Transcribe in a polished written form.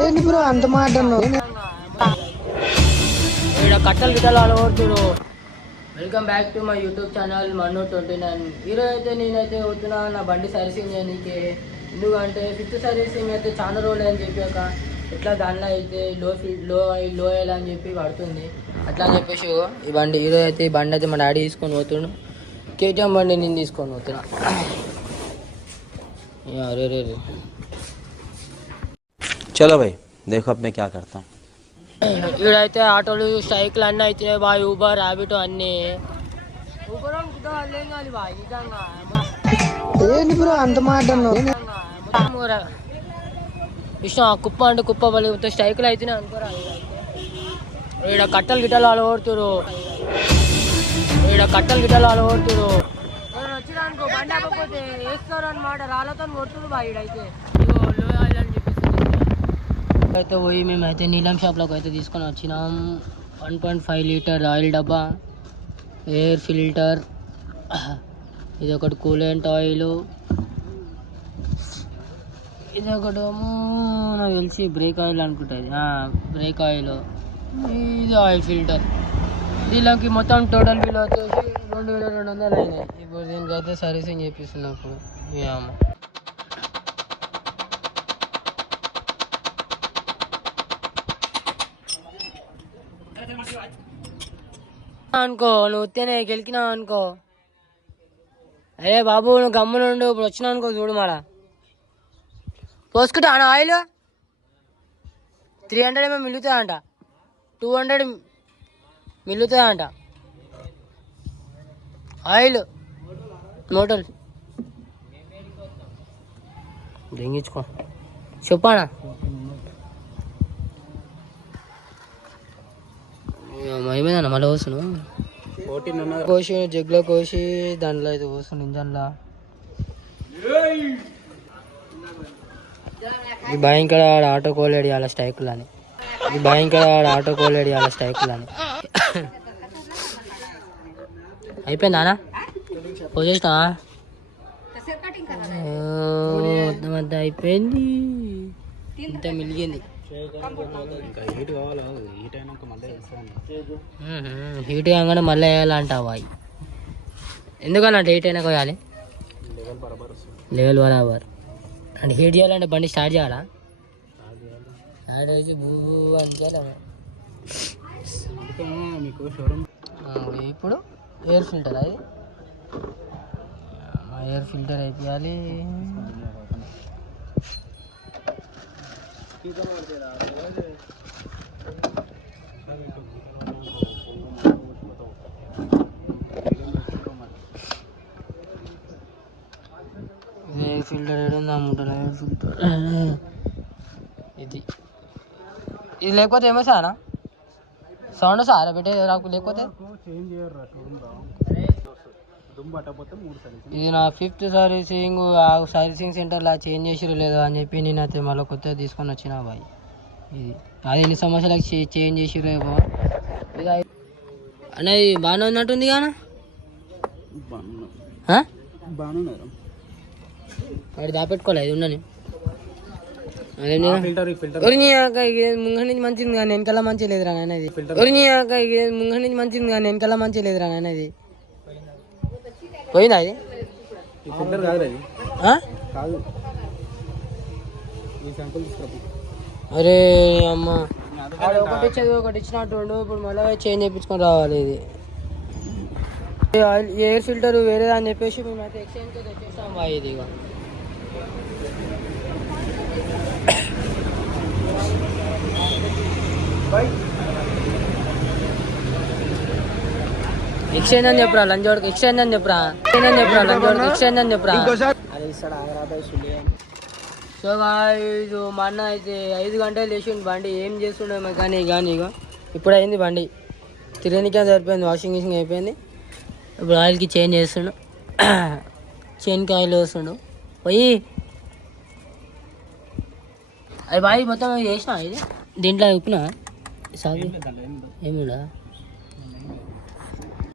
ఏంటి బ్రో అంత మాట కట్టలు గిట్టలు అలవడుతుడు. Welcome back to my YouTube channel మన్ను29. ఈరోజు అయితే నేనైతే పోతున్నా నా బండి సర్వీసింగ్ చేయడానికి. ఎందుకంటే 5th సర్వీసింగ్ అయితే చాలా రోజులు అని చెప్పాక ఎట్లా దానిలో అయితే లో అయ్యాలి అని చెప్పి పడుతుంది. అట్లా అని చెప్పేసి ఈ బండి ఈరోజు అయితే ఈ బండి అయితే మా డాడీ తీసుకొని పోతుండు. కేటీఎం బండి నేను తీసుకొని పోతున్నా. అరే चलो भाई देखो अब मैं क्या करता हूँ. ఇక్కడైతే ఆటోలు స్ట్రైక్లు అన్నీ అయితే బాయ్, ఊబర్ ర్యాపిడో అన్నీ. ఏంటి బ్రో అంత మాట ఇష్టం కుప్ప అంటే కుప్ప పలిగితే స్ట్రైక్లు అయితేనే అనుకోరా. ఇక్కడ కట్టలు గిట్టలు అలవడుతురు. వచ్చినానుకో బండి అవ్వకపోతే వేస్తారు అనమాట. రాళ్ళతో కొట్టురు బాయ్. ఇడైతే అయితే పోయి మేమైతే నీలం షాప్లోకి అయితే తీసుకొని వచ్చినాం. 1.5 లీటర్ ఆయిల్ డబ్బా, ఎయిర్ ఫిల్టర్, ఇది ఒకటి కూలెంట్ ఆయిల్, ఇది ఒకటి నాకు తెలిసి బ్రేక్ ఆయిల్ అనుకుంటుంది, బ్రేక్ ఆయిల్, ఇది ఆయిల్ ఫిల్టర్. దీనికి మొత్తం టోటల్ బిల్ వచ్చేసి 2200 అయినాయి. ఇప్పుడు దీనికైతే సర్వీసింగ్ చేపిస్తున్నప్పుడు అనుకో నువ్వు ఉత్తేనే గెలికినావు అనుకో. అరే బాబు నువ్వు గమ్మునుండు. ఇప్పుడు వచ్చినావు అనుకో చూడు మళ్ళా పోసుకుంటా అన్న ఆయిల్ 300 ఏమో మిగులుతుందంట, 200 మిగులుతుందంట ఆయిల్. మోటార్ దెంగించుకో చెప్పానా. ఏమైందన్న మళ్ళీ పోసును కోసి జగ్లో కోసి దాంట్లో అయితే పోసును ఇంజన్లో. ఈ భయంకర ఆటో కోలేడి అలా స్ట్రైకులు అని, అయిపోయిందా అన్న పోసేసినా మొత్తం అయిపోయింది. ఇంత మిలిగింది. హీట్ కాగానే మళ్ళీ వేయాలంటావా? ఎందుకన్నా హీట్ అయినా పోయాలి లెవెల్ బరాబర్. అంటే హీట్ చేయాలంటే బండి స్టార్ట్ చేయాలా? స్టార్ట్ చేసి భూ అని చేయాలి. ఇప్పుడు ఎయిర్ ఫిల్టర్, అది ఎయిర్ ఫిల్టర్ అయిపోయాలి. ఎయిర్ ఫిల్టర్ ఏడుంది అమ్ముంటాను. ఎయిర్ ఫిల్టర్ ఇది లేకపోతే ఏమేసానా సౌండ్ సారా పెట్టే నాకు. లేకపోతే ఇది నా 5th సర్వీసింగ్. సర్వీసింగ్ సెంటర్లో చేంజ్ చేసిరు లేదో అని చెప్పి నేనైతే మళ్ళీ కొత్తగా తీసుకొని వచ్చిన బాయ్. ఇది అది ఎన్ని సంవత్సరాలకు చేంజ్ చేసిరు ఏమో. ఇది అనేది బాగానే ఉన్నట్టుంది కానీ వాడు దాపెట్టుకోలే. ఇది ఉండని ముంగ నుంచి మంచిది కానీ వెనకాల మంచిగా లేదురా అనేది. ముంగ నుంచి మంచిది కానీ వెనకాల మంచిగా లేదురా అనేది. పోయిందా అది? అరే అమ్మ ఒకటి చదివి ఒకటి ఇచ్చినట్టు. ఇప్పుడు మళ్ళీ చేంజ్ చేయించుకొని రావాలి. ఇది ఎయిర్ ఫిల్టర్ వేరేదా అని చెప్పేసి మేమైతే ఎక్స్చేంజ్కి తెచ్చేస్తాం బాయ్. ఇది ఎక్స్చేంజ్ అని చెప్పరా లంచోడికి, ఎక్స్చేంజ్ అని చెప్పరా సో ఇది మా అన్న అయితే 5 గంటలు లేచిండు. బండి ఏం చేస్తుండే కానీ ఇక ఇప్పుడు అయింది బండి తిరగనికే సరిపోయింది. వాషింగ్ మిషన్ అయిపోయింది. ఇప్పుడు ఆయిల్కి చేంజ్ చేస్తుండు. చైన్కి ఆయిల్ వస్తుండు. పోయి అది బాయ్ మొత్తం చేసిన. ఇది దీంట్లో ఉప్పినా సాగు ఏమిడా